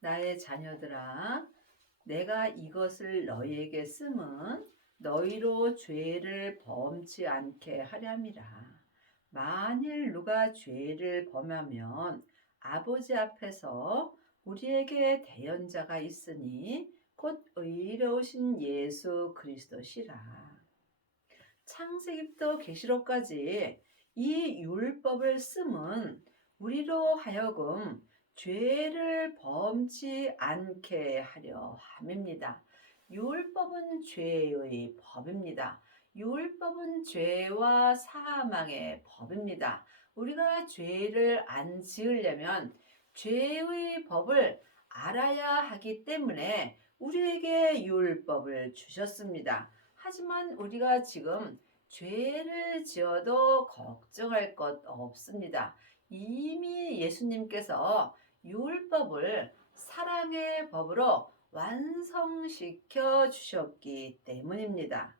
나의 자녀들아, 내가 이것을 너희에게 쓰면 너희로 죄를 범치 않게 하렴이라. 만일 누가 죄를 범하면 아버지 앞에서 우리에게 대언자가 있으니 곧 의로우신 예수 그리스도시라. 창세기부터 계시록까지 이 율법을 쓰면 우리로 하여금 죄를 범치 않게 하려 함입니다. 율법은 죄의 법입니다. 율법은 죄와 사망의 법입니다. 우리가 죄를 안 지으려면 죄의 법을 알아야 하기 때문에 우리에게 율법을 주셨습니다. 하지만 우리가 지금 죄를 지어도 걱정할 것 없습니다. 이미 예수님께서 율법을 사랑의 법으로 완성시켜 주셨기 때문입니다.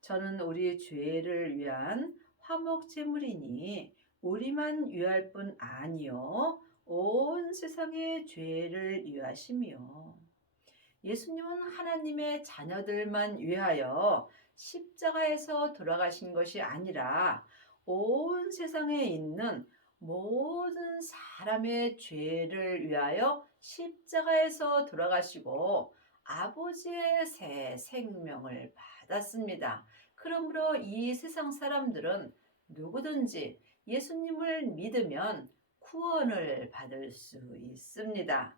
저는 우리 죄를 위한 화목제물이니 우리만 위할 뿐 아니요 온 세상의 죄를 위하시며, 예수님은 하나님의 자녀들만 위하여 십자가에서 돌아가신 것이 아니라 온 세상에 있는 모든 사람의 죄를 위하여 십자가에서 돌아가시고 아버지의 새 생명을 받았습니다. 그러므로 이 세상 사람들은 누구든지 예수님을 믿으면 구원을 받을 수 있습니다.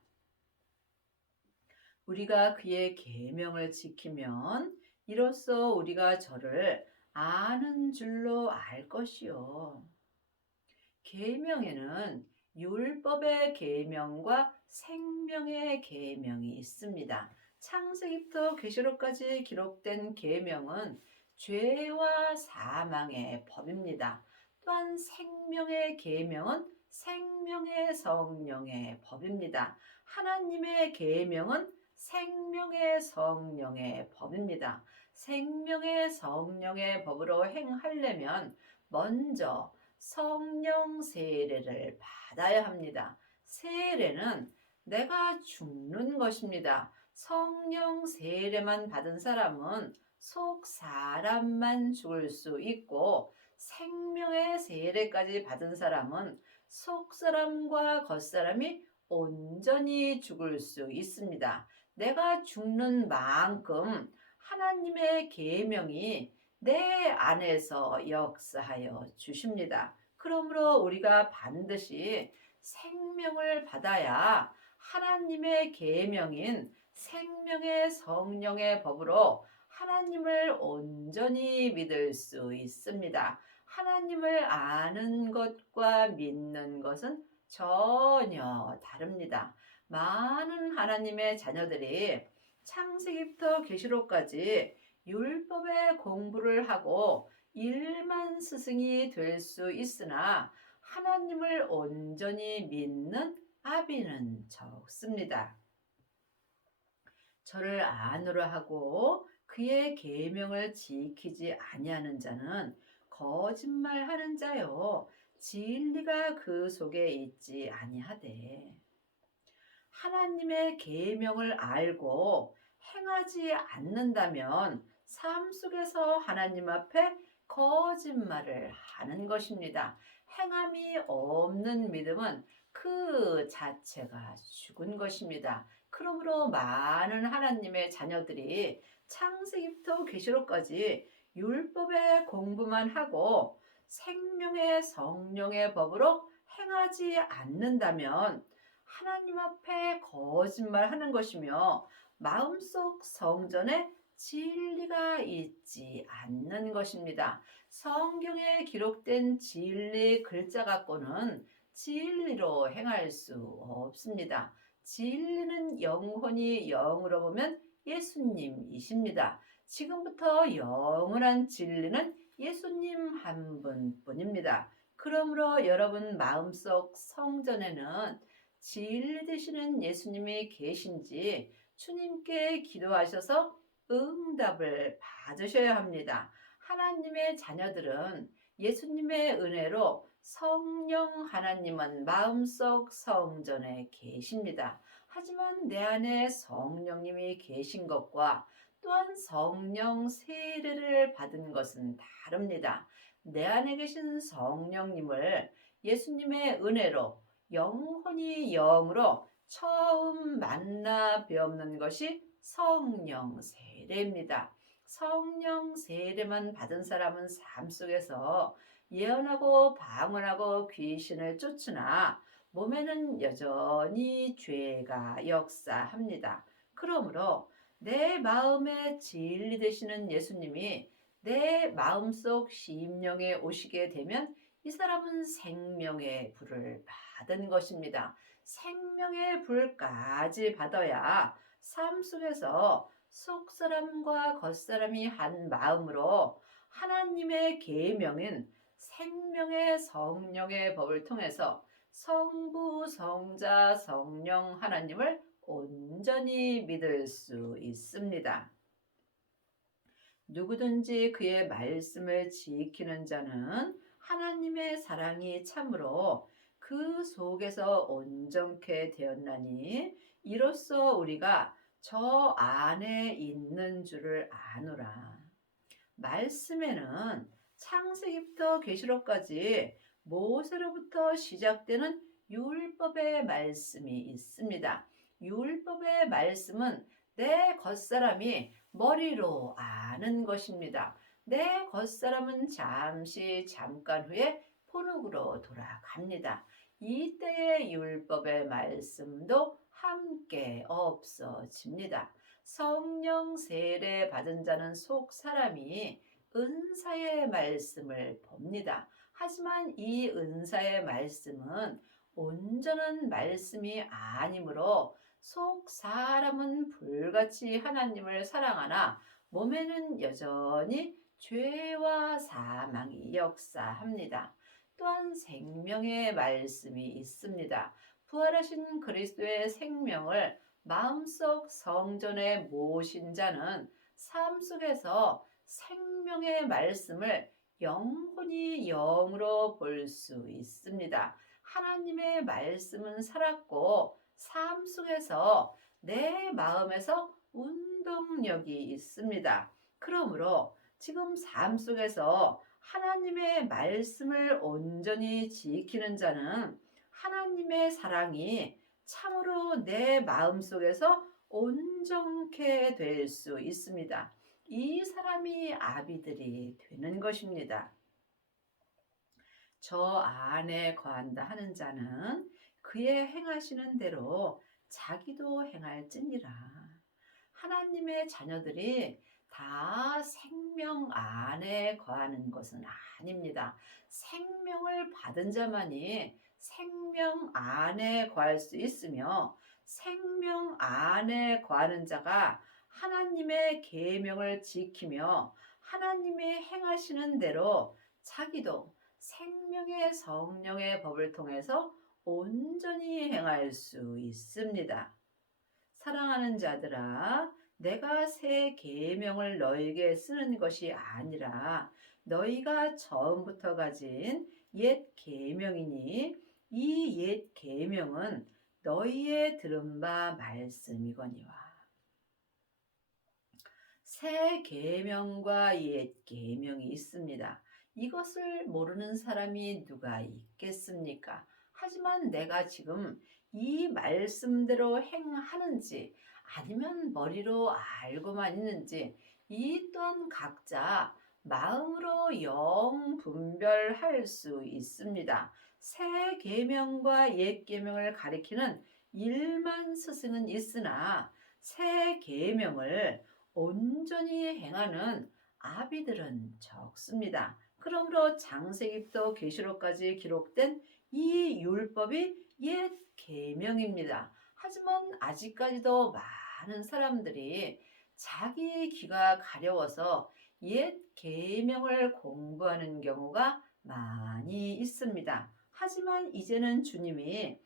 우리가 그의 계명을 지키면 이로써 우리가 저를 아는 줄로 알 것이요. 계명에는 율법의 계명과 생명의 계명이 있습니다. 창세기부터 계시록까지 기록된 계명은 죄와 사망의 법입니다. 또한 생명의 계명은 생명의 성령의 법입니다. 하나님의 계명은 생명의 성령의 법입니다. 생명의 성령의 법으로 행하려면 먼저 성령 세례를 받아야 합니다. 세례는 내가 죽는 것입니다. 성령 세례만 받은 사람은 속 사람만 죽을 수 있고, 생명의 세례까지 받은 사람은 속 사람과 겉 사람이 온전히 죽을 수 있습니다. 내가 죽는 만큼 하나님의 계명이 내 안에서 역사하여 주십니다. 그러므로 우리가 반드시 생명을 받아야 하나님의 계명인 생명의 성령의 법으로 하나님을 온전히 믿을 수 있습니다. 하나님을 아는 것과 믿는 것은 전혀 다릅니다. 많은 하나님의 자녀들이 창세기부터 계시록까지 율법의 공부를 하고 일만 스승이 될 수 있으나 하나님을 온전히 믿는 아비는 적습니다. 저를 아노라 하고 그의 계명을 지키지 아니하는 자는 거짓말하는 자요 진리가 그 속에 있지 아니하되, 하나님의 계명을 알고 행하지 않는다면 삶 속에서 하나님 앞에 거짓말을 하는 것입니다. 행함이 없는 믿음은 그 자체가 죽은 것입니다. 그러므로 많은 하나님의 자녀들이 창세기부터 계시록까지 율법의 공부만 하고 생명의 성령의 법으로 행하지 않는다면 하나님 앞에 거짓말하는 것이며 마음속 성전에 진리가 있지 않는 것입니다. 성경에 기록된 진리 글자 갖고는 진리로 행할 수 없습니다. 진리는 영혼이 영으로 보면 예수님이십니다. 지금부터 영원한 진리는 예수님 한 분뿐입니다. 그러므로 여러분 마음속 성전에는 진리 되시는 예수님이 계신지 주님께 기도하셔서 응답을 받으셔야 합니다. 하나님의 자녀들은 예수님의 은혜로 성령 하나님은 마음속 성전에 계십니다. 하지만 내 안에 성령님이 계신 것과 또한 성령 세례를 받은 것은 다릅니다. 내 안에 계신 성령님을 예수님의 은혜로 영혼이 영으로 처음 만나 뵈옵는 것이 성령 세례입니다. 성령 세례만 받은 사람은 삶 속에서 예언하고 방언하고 귀신을 쫓으나 몸에는 여전히 죄가 역사합니다. 그러므로 내 마음의 진리 되시는 예수님이 내 마음속 심령에 오시게 되면 이 사람은 생명의 불을 받은 것입니다. 생명의 불까지 받아야 삶 속에서 속사람과 겉사람이 한 마음으로 하나님의 계명인 생명의 성령의 법을 통해서 성부, 성자, 성령 하나님을 온전히 믿을 수 있습니다. 누구든지 그의 말씀을 지키는 자는 하나님의 사랑이 참으로 그 속에서 온전케 되었나니 이로써 우리가 저 안에 있는 줄을 아노라. 말씀에는 창세기부터 계시록까지 모세로부터 시작되는 율법의 말씀이 있습니다. 율법의 말씀은 내 겉사람이 머리로 아는 것입니다. 내 겉사람은 잠깐 후에 본흙으로 돌아갑니다. 이때의 율법의 말씀도 함께 없어집니다. 성령 세례 받은 자는 속 사람이 은사의 말씀을 봅니다. 하지만 이 은사의 말씀은 온전한 말씀이 아니므로 속 사람은 불같이 하나님을 사랑하나 몸에는 여전히 죄와 사망이 역사합니다. 또한 생명의 말씀이 있습니다. 부활하신 그리스도의 생명을 마음속 성전에 모신 자는 삶 속에서 생명의 말씀을 영혼이 영으로 볼 수 있습니다. 하나님의 말씀은 살았고 삶 속에서 내 마음에서 운동력이 있습니다. 그러므로 지금 삶 속에서 하나님의 말씀을 온전히 지키는 자는 하나님의 사랑이 참으로 내 마음속에서 온전케 될 수 있습니다. 이 사람이 아비들이 되는 것입니다. 저 안에 거한다 하는 자는 그의 행하시는 대로 자기도 행할지니라. 하나님의 자녀들이 다 생명 안에 거하는 것은 아닙니다. 생명을 받은 자만이 생명 안에 거할 수 있으며 생명 안에 거하는 자가 하나님의 계명을 지키며 하나님이 행하시는 대로 자기도 생명의 성령의 법을 통해서 온전히 행할 수 있습니다. 사랑하는 자들아, 내가 새 계명을 너희에게 쓰는 것이 아니라 너희가 처음부터 가진 옛 계명이니 이 옛 계명은 너희의 들은 바 말씀이거니와. 새 계명과 옛 계명이 있습니다. 이것을 모르는 사람이 누가 있겠습니까? 하지만 내가 지금 이 말씀대로 행하는지 아니면 머리로 알고만 있는지 이 또한 각자 마음으로 영 분별할 수 있습니다. 새 계명과 옛 계명을 가리키는 일만 스승은 있으나 새 계명을 온전히 행하는 아비들은 적습니다. 그러므로 창세기부터 계시록까지 기록된 이 율법이 옛 계명입니다. 하지만 아직까지도 많은 사람들이 자기 귀가 가려워서 옛 계명을 공부하는 경우가 많이 있습니다. 하지만 이제는 주님이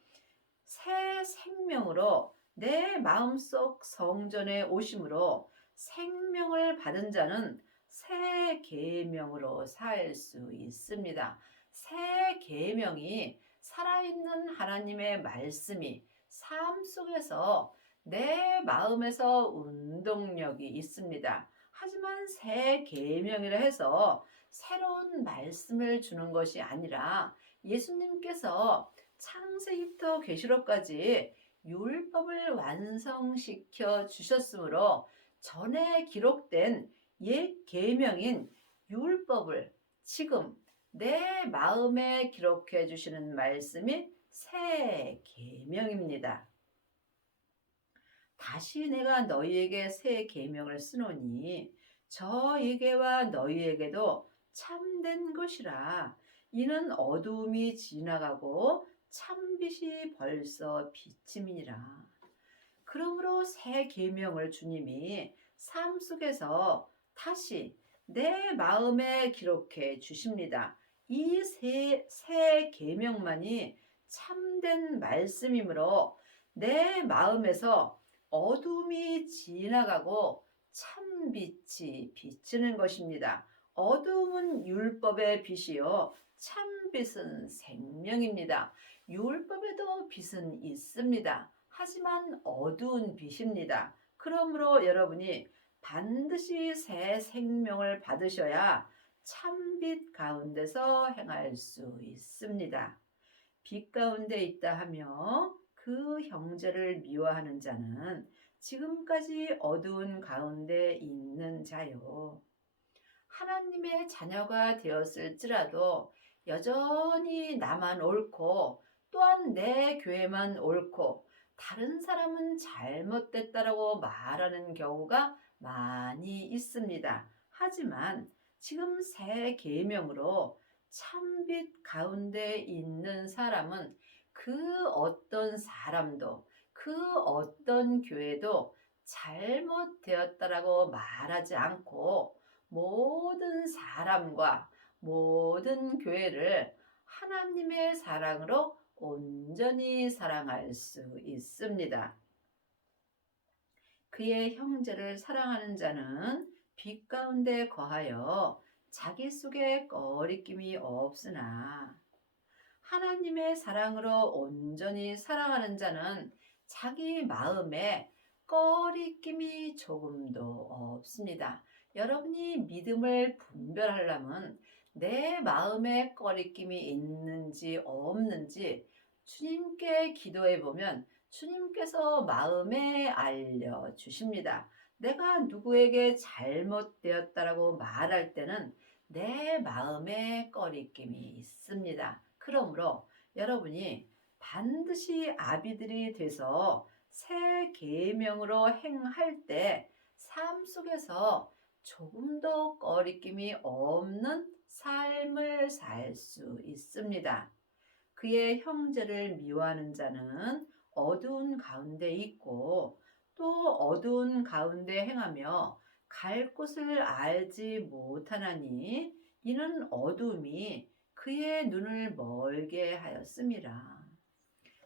새 생명으로 내 마음속 성전에 오심으로 생명을 받은 자는 새 계명으로 살 수 있습니다. 새 계명이 살아있는 하나님의 말씀이 삶 속에서 내 마음에서 운동력이 있습니다. 하지만 새 계명이라 해서 새로운 말씀을 주는 것이 아니라 예수님께서 창세기부터 계시록까지 율법을 완성시켜 주셨으므로 전에 기록된 옛 계명인 율법을 지금 내 마음에 기록해 주시는 말씀이 새 계명입니다. 다시 내가 너희에게 새 계명을 쓰노니 저에게와 너희에게도 참된 것이라. 이는 어두움이 지나가고 참빛이 벌써 비침이니라. 그러므로 새 계명을 주님이 삶 속에서 다시 내 마음에 기록해 주십니다. 이 새 계명만이 참된 말씀이므로 내 마음에서 어둠이 지나가고 참빛이 비치는 것입니다. 어둠은 율법의 빛이요, 참빛은 생명입니다. 율법에도 빛은 있습니다. 하지만 어두운 빛입니다. 그러므로 여러분이 반드시 새 생명을 받으셔야 참빛 가운데서 행할 수 있습니다. 빛 가운데 있다 하며 그 형제를 미워하는 자는 지금까지 어두운 가운데 있는 자요. 하나님의 자녀가 되었을지라도 여전히 나만 옳고 또한 내 교회만 옳고 다른 사람은 잘못됐다라고 말하는 경우가 많이 있습니다. 하지만 지금 새 계명으로 참빛 가운데 있는 사람은 그 어떤 사람도 그 어떤 교회도 잘못되었다라고 말하지 않고 모든 사람과 모든 교회를 하나님의 사랑으로 온전히 사랑할 수 있습니다. 그의 형제를 사랑하는 자는 빛 가운데 거하여 자기 속에 꺼리낌이 없으나 하나님의 사랑으로 온전히 사랑하는 자는 자기 마음에 꺼리낌이 조금도 없습니다. 여러분이 믿음을 분별하려면 내 마음에 꺼리낌이 있는지 없는지 주님께 기도해 보면 주님께서 마음에 알려주십니다. 내가 누구에게 잘못되었다라고 말할 때는 내 마음에 꺼리낌이 있습니다. 그러므로 여러분이 반드시 아비들이 돼서 새 계명으로 행할 때 삶 속에서 조금도 꺼리낌이 없는 삶을 살 수 있습니다. 그의 형제를 미워하는 자는 어두운 가운데 있고 또 어두운 가운데 행하며 갈 곳을 알지 못하나니 이는 어둠이 그의 눈을 멀게 하였음이라.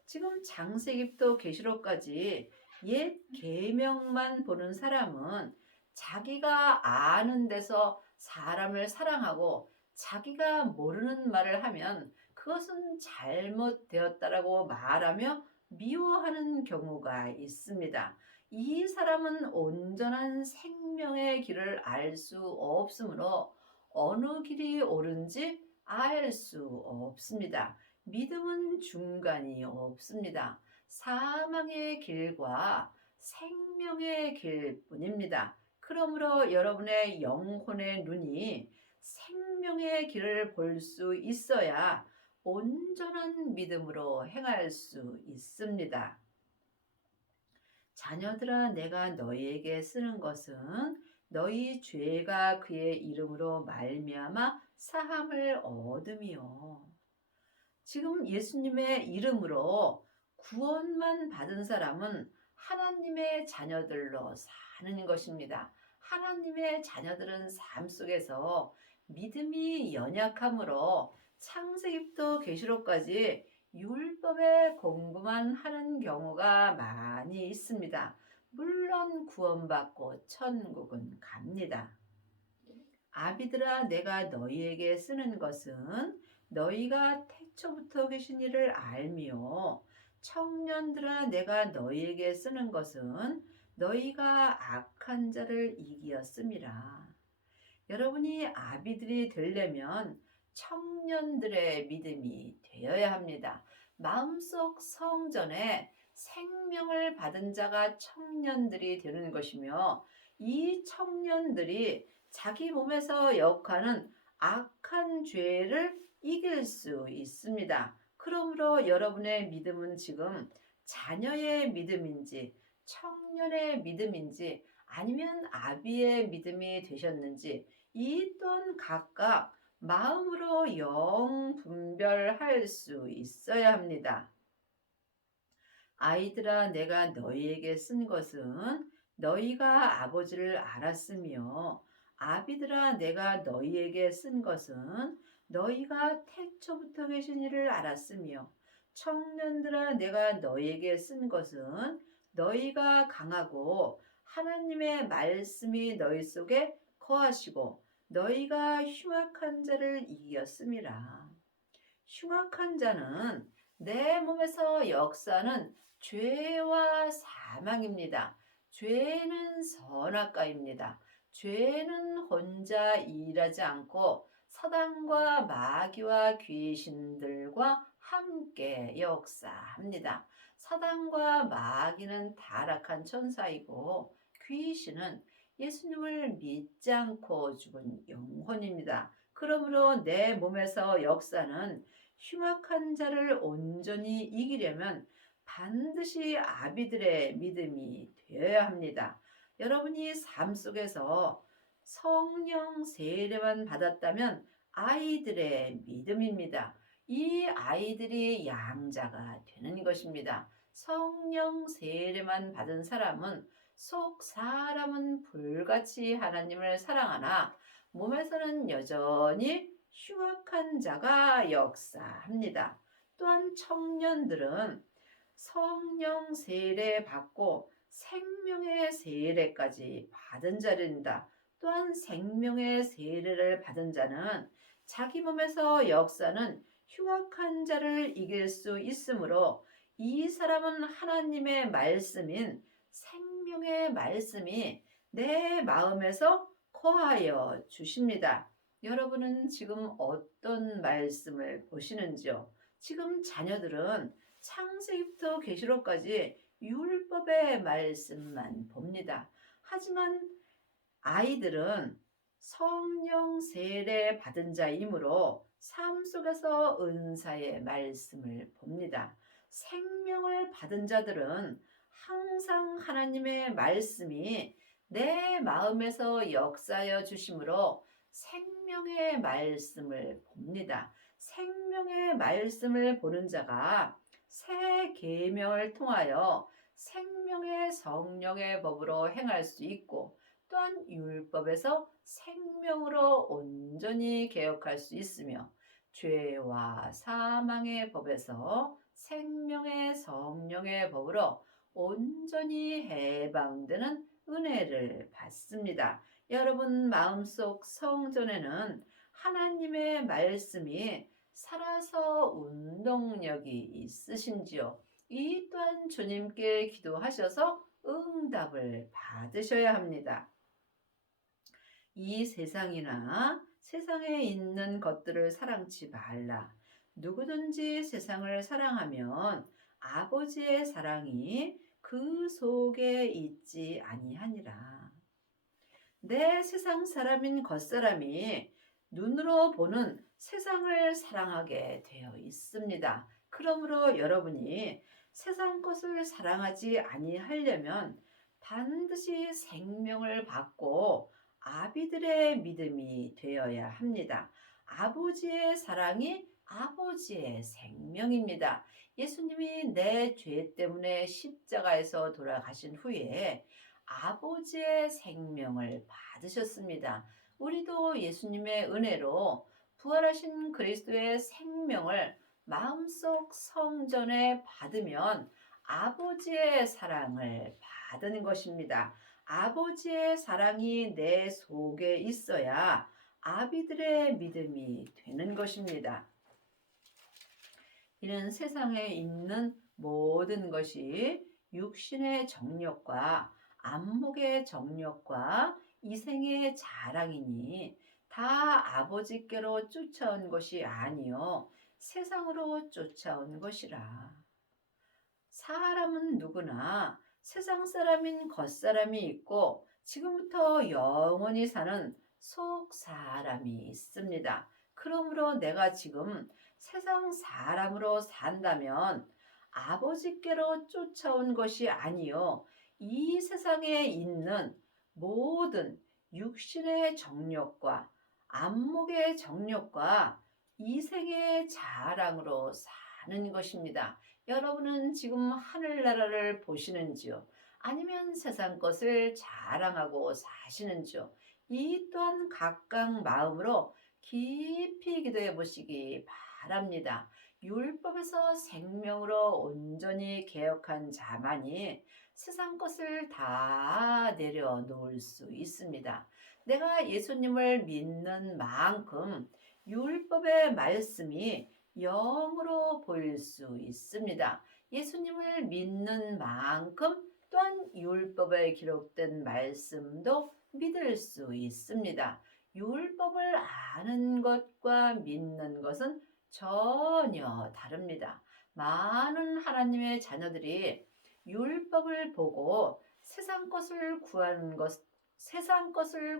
지금 창세기부터 계시록까지 옛 계명만 보는 사람은 자기가 아는 데서 사람을 사랑하고 자기가 모르는 말을 하면 그것은 잘못되었다라고 말하며 미워하는 경우가 있습니다. 이 사람은 온전한 생명의 길을 알 수 없으므로 어느 길이 옳은지 알 수 없습니다. 믿음은 중간이 없습니다. 사망의 길과 생명의 길뿐입니다. 그러므로 여러분의 영혼의 눈이 생명의 길을 볼 수 있어야 온전한 믿음으로 행할 수 있습니다. 자녀들아, 내가 너희에게 쓰는 것은 너희 죄가 그의 이름으로 말미암아 사함을 얻음이요. 지금 예수님의 이름으로 구원만 받은 사람은 하나님의 자녀들로 사는 것입니다. 하나님의 자녀들은 삶 속에서 믿음이 연약하므로 창세기부터 계시록까지 율법의 공부만 하는 경우가 많이 있습니다. 물론 구원받고 천국은 갑니다. 아비들아, 내가 너희에게 쓰는 것은 너희가 태초부터 계신 이를 알미요. 청년들아 내가 너희에게 쓰는 것은 너희가 악한 자를 이기었음이라. 여러분이 아비들이 되려면 청년들의 믿음이 되어야 합니다. 마음속 성전에 생명을 받은 자가 청년들이 되는 것이며, 이 청년들이 자기 몸에서 역하는 악한 죄를 이길 수 있습니다. 그러므로 여러분의 믿음은 지금 자녀의 믿음인지 청년의 믿음인지 아니면 아비의 믿음이 되셨는지, 이 또한 각각 마음으로 영 분별할 수 있어야 합니다. 아이들아 내가 너희에게 쓴 것은 너희가 아버지를 알았으며, 아비들아 내가 너희에게 쓴 것은 너희가 태초부터 계신 이를 알았으며, 청년들아 내가 너희에게 쓴 것은 너희가 강하고 하나님의 말씀이 너희 속에 거하시고 너희가 흉악한 자를 이겼음이라. 흉악한 자는 내 몸에서 역사는 죄와 사망입니다. 죄는 선악과입니다. 죄는 혼자 일하지 않고 사단과 마귀와 귀신들과 함께 역사합니다. 사단과 마귀는 타락한 천사이고, 귀신은 예수님을 믿지 않고 죽은 영혼입니다. 그러므로 내 몸에서 역사는 흉악한 자를 온전히 이기려면 반드시 아비들의 믿음이 되어야 합니다. 여러분이 삶 속에서 성령 세례만 받았다면 아이들의 믿음입니다. 이 아이들이 양자가 되는 것입니다. 성령 세례만 받은 사람은 속 사람은 불같이 하나님을 사랑하나 몸에서는 여전히 흉악한 자가 역사합니다. 또한 청년들은 성령 세례 받고 생명의 세례까지 받은 자입니다. 또한 생명의 세례를 받은 자는 자기 몸에서 역사는 흉악한 자를 이길 수 있으므로, 이 사람은 하나님의 말씀인 생명의 말씀이 내 마음에서 거하여 주십니다. 여러분은 지금 어떤 말씀을 보시는지요? 지금 자녀들은 창세기부터 계시록까지 율법의 말씀만 봅니다. 하지만 아이들은 성령 세례 받은 자이므로 삶 속에서 은사의 말씀을 봅니다. 생명을 받은 자들은 항상 하나님의 말씀이 내 마음에서 역사하여 주심으로 생명의 말씀을 봅니다. 생명의 말씀을 보는 자가 새 계명을 통하여 생명의 성령의 법으로 행할 수 있고, 또한 율법에서 생명으로 온전히 개혁할 수 있으며, 죄와 사망의 법에서 생명의 성령의 법으로 온전히 해방되는 은혜를 받습니다. 여러분 마음속 성전에는 하나님의 말씀이 살아서 운동력이 있으신지요? 이 또한 주님께 기도하셔서 응답을 받으셔야 합니다. 이 세상이나 세상에 있는 것들을 사랑치 말라. 누구든지 세상을 사랑하면 아버지의 사랑이 그 속에 있지 아니하니라. 내 세상 사람인 겉사람이 눈으로 보는 세상을 사랑하게 되어 있습니다. 그러므로 여러분이 세상 것을 사랑하지 아니하려면 반드시 생명을 받고 아비들의 믿음이 되어야 합니다. 아버지의 사랑이 아버지의 생명입니다. 예수님이 내 죄 때문에 십자가에서 돌아가신 후에 아버지의 생명을 받으셨습니다. 우리도 예수님의 은혜로 부활하신 그리스도의 생명을 마음속 성전에 받으면 아버지의 사랑을 받은 것입니다. 아버지의 사랑이 내 속에 있어야 아비들의 믿음이 되는 것입니다. 이는 세상에 있는 모든 것이 육신의 정욕과 안목의 정욕과 이생의 자랑이니 다 아버지께로 쫓아온 것이 아니요 세상으로 쫓아온 것이라. 사람은 누구나 세상 사람인 겉사람이 있고 지금부터 영원히 사는 속 사람이 있습니다. 그러므로 내가 지금 세상 사람으로 산다면 아버지께로 쫓아온 것이 아니요 이 세상에 있는 모든 육신의 정욕과 안목의 정욕과 이생의 자랑으로 사는 것입니다. 여러분은 지금 하늘나라를 보시는지요? 아니면 세상 것을 자랑하고 사시는지요? 이 또한 각각 마음으로 깊이 기도해 보시기 바랍니다. 율법에서 생명으로 온전히 개혁한 자만이 세상 것을 다 내려놓을 수 있습니다. 내가 예수님을 믿는 만큼 율법의 말씀이 영으로 보일 수 있습니다. 예수님을 믿는 만큼 또한 율법에 기록된 말씀도 믿을 수 있습니다. 율법을 아는 것과 믿는 것은 전혀 다릅니다. 많은 하나님의 자녀들이 율법을 보고 세상 것을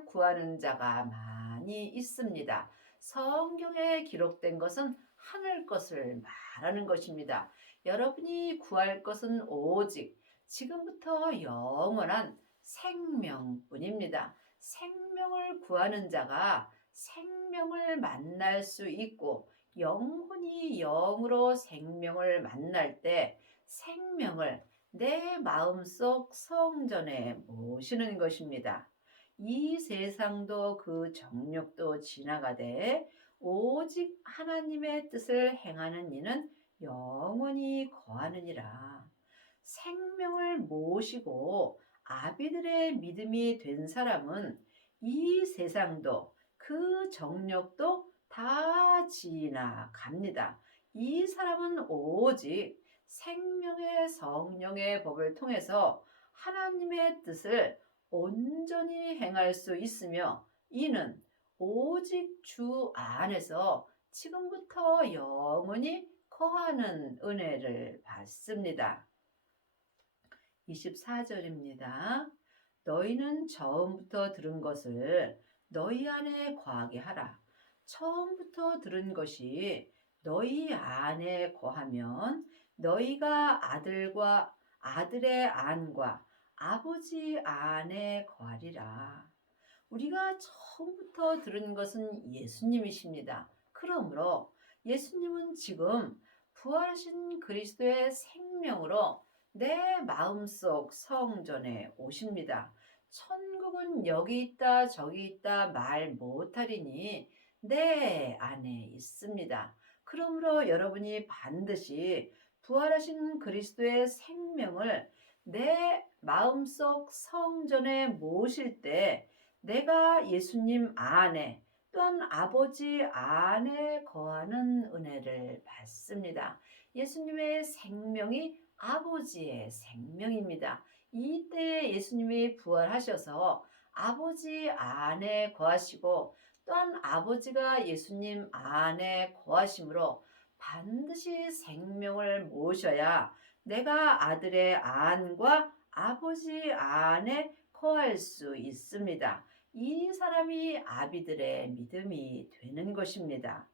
구하는 자가 많이 있습니다. 성경에 기록된 것은 하늘 것을 말하는 것입니다. 여러분이 구할 것은 오직 지금부터 영원한 생명뿐입니다. 생명을 구하는 자가 생명을 만날 수 있고 영혼이 영으로 생명을 만날 때 생명을 내 마음속 성전에 모시는 것입니다. 이 세상도 그 정욕도 지나가되 오직 하나님의 뜻을 행하는 이는 영원히 거하느니라. 생명을 모시고 아비들의 믿음이 된 사람은 이 세상도 그 정욕도 다 지나갑니다. 이 사람은 오직 생명의 성령의 법을 통해서 하나님의 뜻을 온전히 행할 수 있으며 이는 오직 주 안에서 지금부터 영원히 거하는 은혜를 받습니다. 24절입니다. 너희는 처음부터 들은 것을 너희 안에 거하게 하라. 처음부터 들은 것이 너희 안에 거하면 너희가 아들의 안과 아버지 안에 거하리라. 우리가 처음부터 들은 것은 예수님이십니다. 그러므로 예수님은 지금 부활하신 그리스도의 생명으로 내 마음속 성전에 오십니다. 천국은 여기 있다 저기 있다 말 못하리니 내 안에 있습니다. 그러므로 여러분이 반드시 부활하신 그리스도의 생명을 내 마음속 성전에 모실 때 내가 예수님 안에 또한 아버지 안에 거하는 은혜를 받습니다. 예수님의 생명이 아버지의 생명입니다. 이때 예수님이 부활하셔서 아버지 안에 거하시고 또한 아버지가 예수님 안에 거하심으로 반드시 생명을 모셔야 내가 아들의 안과 아버지 안에 거할 수 있습니다. 이 사람이 아비들의 믿음이 되는 것입니다.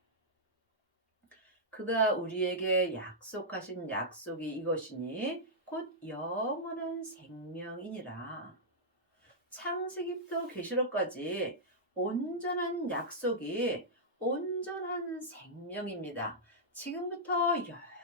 그가 우리에게 약속하신 약속이 이것이니 곧 영원한 생명이니라. 창세기부터 계시록까지 온전한 약속이 온전한 생명입니다. 지금부터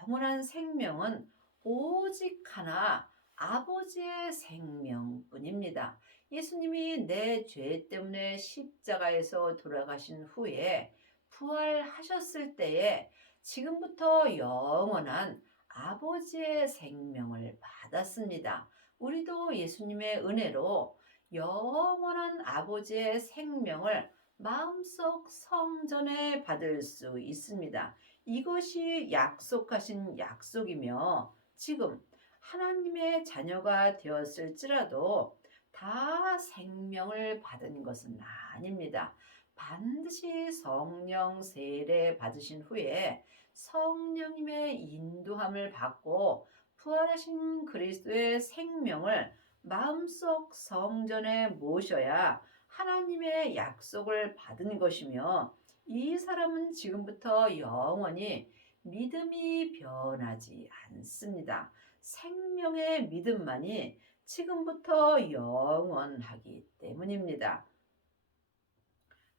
영원한 생명은 오직 하나 아버지의 생명뿐입니다. 예수님이 내 죄 때문에 십자가에서 돌아가신 후에 부활하셨을 때에 지금부터 영원한 아버지의 생명을 받았습니다. 우리도 예수님의 은혜로 영원한 아버지의 생명을 마음속 성전에 받을 수 있습니다. 이것이 약속하신 약속이며 지금 하나님의 자녀가 되었을지라도 다 생명을 받은 것은 아닙니다. 반드시 성령 세례 받으신 후에 성령님의 인도함을 받고 부활하신 그리스도의 생명을 마음속 성전에 모셔야 하나님의 약속을 받은 것이며 이 사람은 지금부터 영원히 믿음이 변하지 않습니다. 생명의 믿음만이 지금부터 영원하기 때문입니다.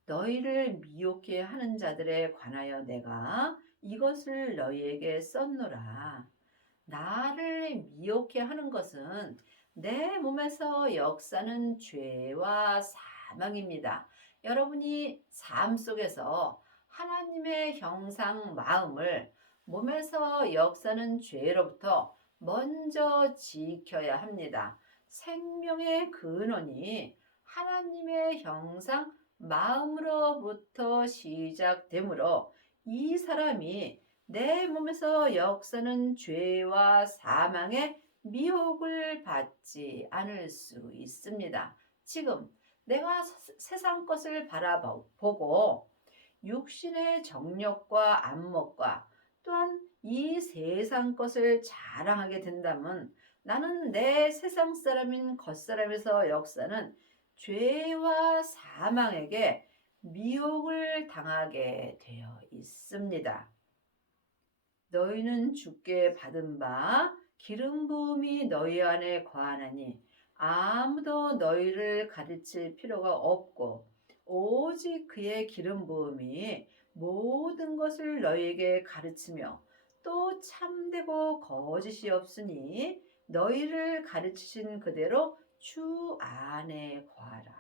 너희를 미혹해 하는 자들에 관하여 내가 이것을 너희에게 썼노라. 나를 미혹해 하는 것은 내 몸에서 역사는 죄와 사망입니다. 여러분이 삶 속에서 하나님의 형상 마음을 몸에서 역사는 죄로부터 먼저 지켜야 합니다. 생명의 근원이 하나님의 형상 마음으로부터 시작되므로 이 사람이 내 몸에서 역사는 죄와 사망의 미혹을 받지 않을 수 있습니다. 지금 내가 세상 것을 바라보고 육신의 정력과 안목과 또한 이 세상 것을 자랑하게 된다면 나는 내 세상 사람인 겉사람에서 역사는 죄와 사망에게 미혹을 당하게 되어 있습니다. 너희는 주께 받은 바 기름 부음이 너희 안에 거하나니 아무도 너희를 가르칠 필요가 없고 오직 그의 기름 부음이 모든 것을 너희에게 가르치며 또 참되고 거짓이 없으니 너희를 가르치신 그대로 주 안에 거하라.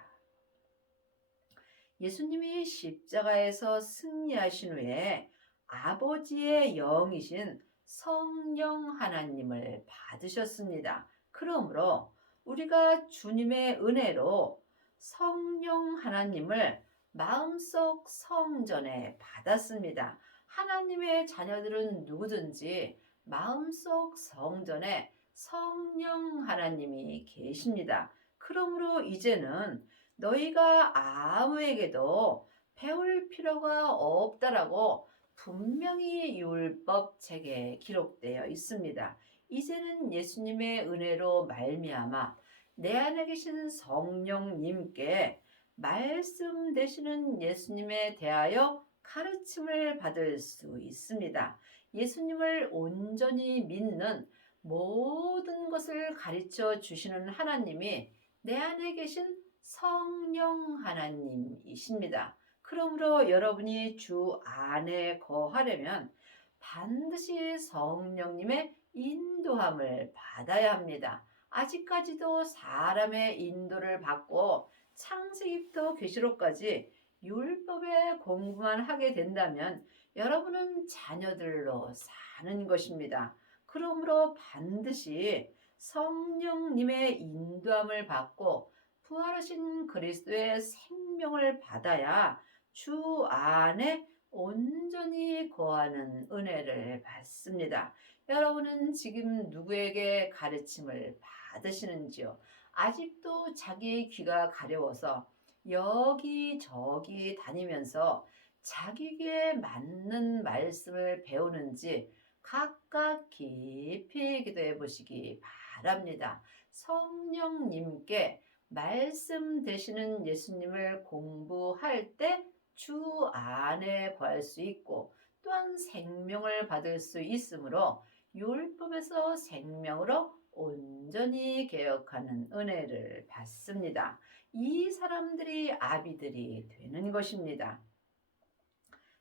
예수님이 십자가에서 승리하신 후에 아버지의 영이신 성령 하나님을 받으셨습니다. 그러므로 우리가 주님의 은혜로 성령 하나님을 마음속 성전에 받았습니다. 하나님의 자녀들은 누구든지 마음속 성전에 성령 하나님이 계십니다. 그러므로 이제는 너희가 아무에게도 배울 필요가 없다라고 분명히 율법책에 기록되어 있습니다. 이제는 예수님의 은혜로 말미암아 내 안에 계신 성령님께 말씀 되시는 예수님에 대하여 가르침을 받을 수 있습니다. 예수님을 온전히 믿는 모든 것을 가르쳐 주시는 하나님이 내 안에 계신 성령 하나님이십니다. 그러므로 여러분이 주 안에 거하려면 반드시 성령님의 인도함을 받아야 합니다. 아직까지도 사람의 인도를 받고 창세기부터 계시록까지 율법의 공부만 하게 된다면 여러분은 자녀들로 사는 것입니다. 그러므로 반드시 성령님의 인도함을 받고 부활하신 그리스도의 생명을 받아야 주 안에 온전히 거하는 은혜를 받습니다. 여러분은 지금 누구에게 가르침을 받으시는지요? 아직도 자기 귀가 가려워서 여기저기 다니면서 자기에게 맞는 말씀을 배우는지 각각 깊이 기도해 보시기 바랍니다. 성령님께 말씀 되시는 예수님을 공부할 때 주 안에 거할 수 있고 또한 생명을 받을 수 있으므로 율법에서 생명으로 온전히 개혁하는 은혜를 받습니다. 이 사람들이 아비들이 되는 것입니다.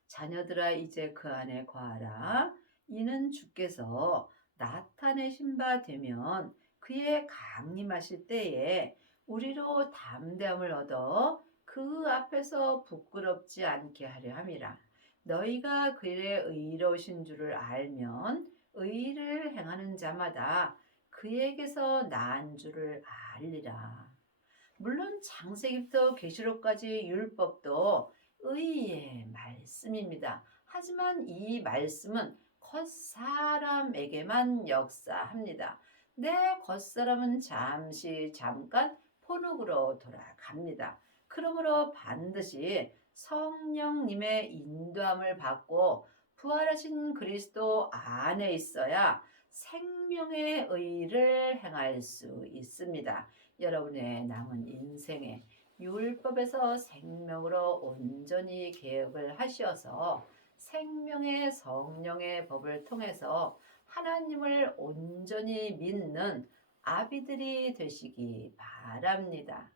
자녀들아 이제 그 안에 거하라. 이는 주께서 나타내신 바 되면 그의 강림하실 때에 우리로 담대함을 얻어 그 앞에서 부끄럽지 않게 하려 함이라. 너희가 그의 의로우신 줄을 알면 의를 행하는 자마다 그에게서 난 줄을 알리라. 물론 창세기부터 계시록까지 율법도 의의 말씀입니다. 하지만 이 말씀은 겉사람에게만 역사합니다. 내 겉사람은 잠깐 포룩으로 돌아갑니다. 그러므로 반드시 성령님의 인도함을 받고 부활하신 그리스도 안에 있어야 생명의 의를 행할 수 있습니다. 여러분의 남은 인생에 율법에서 생명으로 온전히 개혁을 하셔서 생명의 성령의 법을 통해서 하나님을 온전히 믿는 아비들이 되시기 바랍니다.